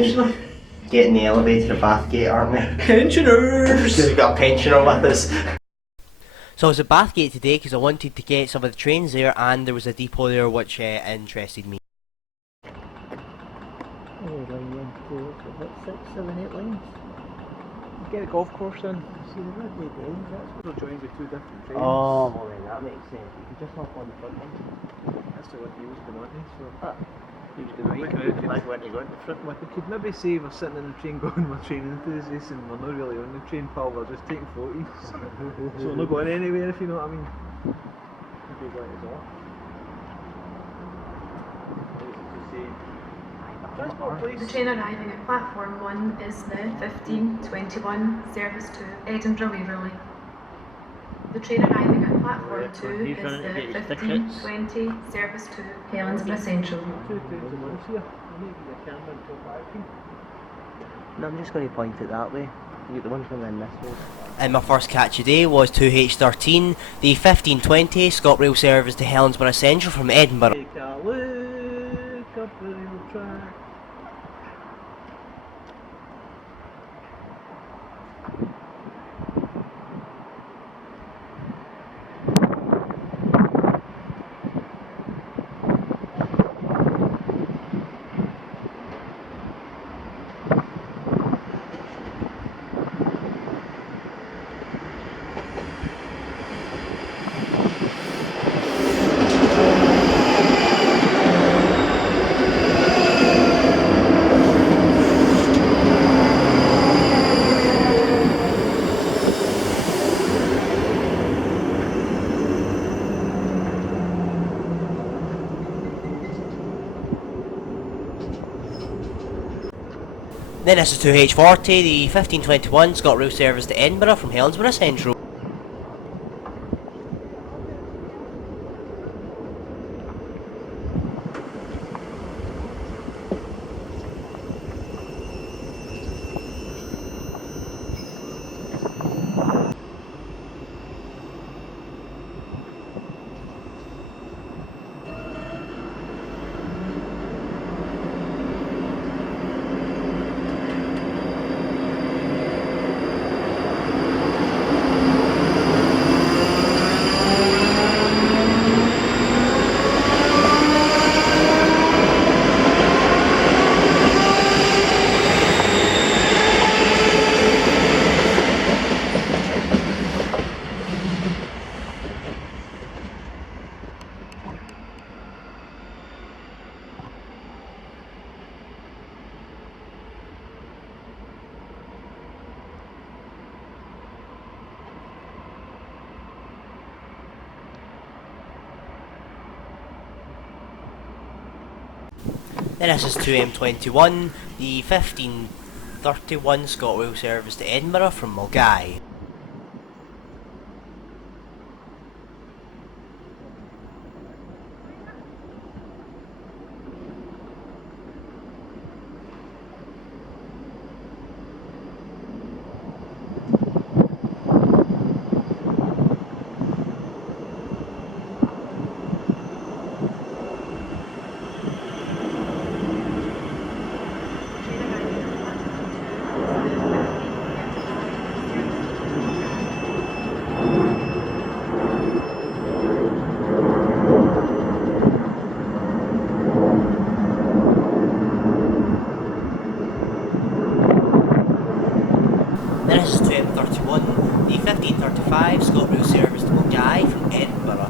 pensioner. Getting the elevator at Bathgate, aren't we? Pensioners! We've got a pensioner with us. So I was at Bathgate today because I wanted to get some of the trains there, and there was a depot there which interested me. Line 1, 2, about 6, 7, 8 lines. Get a golf course in. See the rugby games, that's We're joined with two different trains. Oh, well then that makes sense. You can just hop on the front one. That's the one he was going on to, so... he was going right out, the big one to go in the front one. We could maybe say we're sitting in the train going, we're train enthusiasts, and we're not really on the train, pal, we're just taking photos. So we're not going anywhere, if you know what I mean. Maybe let us off. Transport, please. The train arriving at platform 1 is the 1521 service to Edinburgh Waverley. The train arriving at platform 2 is the 1520 service to Helensburgh Central. Two trains at once here. I need to get the camera and talk back to you. No, I'm just going to point it that way. You get the one from in this way. And my first catch today was 2H13, the 1520 ScotRail service to Helensburgh Central from Edinburgh. Take a look up the rail track. Then this is 2H40, the 1521 ScotRail service to Edinburgh from Helensburgh Central. Then this is 2M21, the 1531 ScotRail service to Edinburgh from Mulgai. Then this is 2M31, the 1535 ScotRail service to Mulgai from Edinburgh.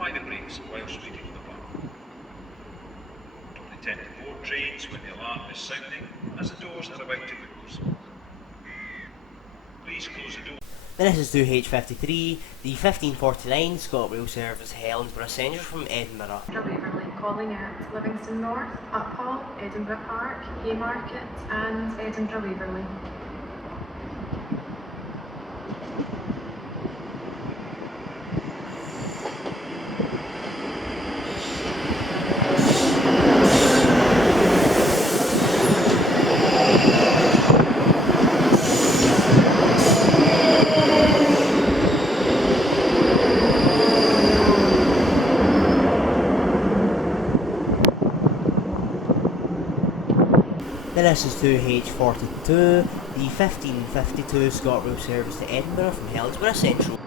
apply the brakes whilst reading the barn. Don't attempt to board trains when the alarm is sounding, as the doors are about to close. Please close the door. Then this is 2H53, the 1549 ScotRail service Helensburgh Central from Edinburgh. Waverley calling at Livingston North, Uphall, Edinburgh Park, Haymarket and Edinburgh Waverley. Then this is 2H42, the 1552 ScotRail service to Edinburgh from Helensburgh Central.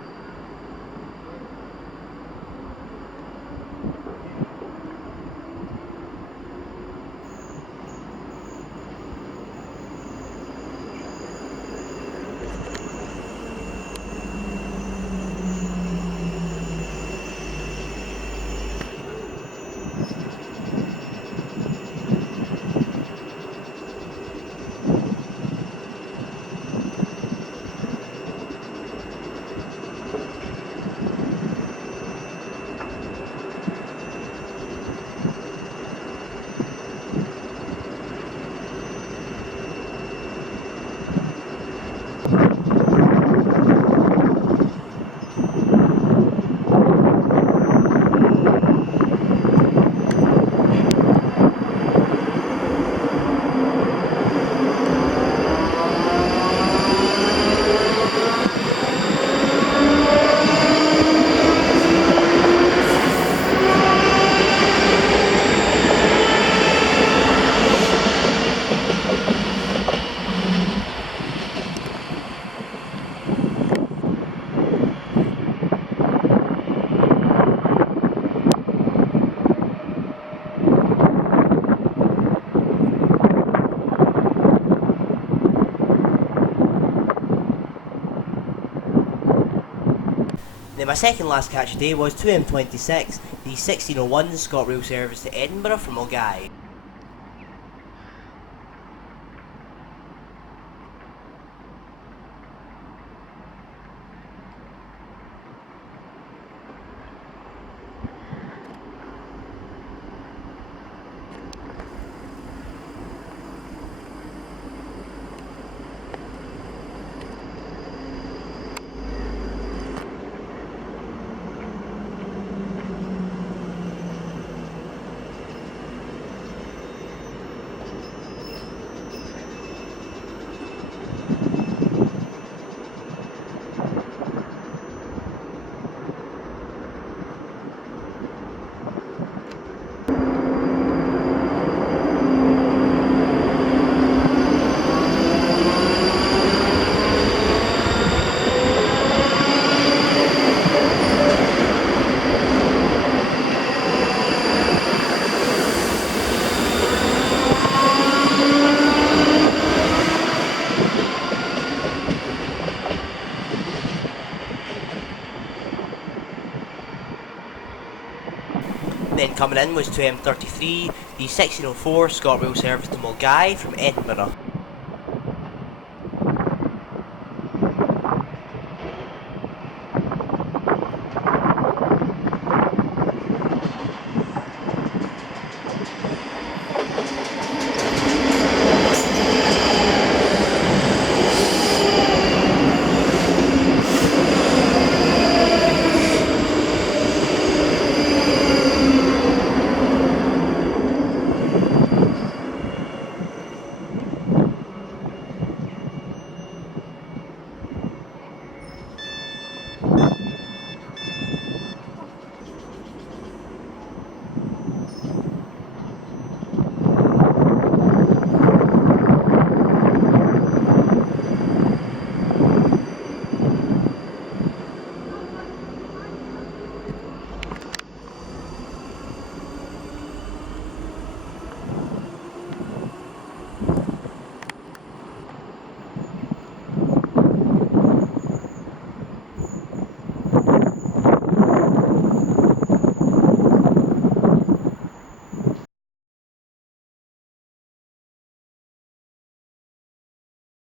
Then my second last catch today was 2M26, the 1601 ScotRail service to Edinburgh from Mulgai. Then coming in was 2M33, the 1604 ScotRail service to Mulgai from Edinburgh.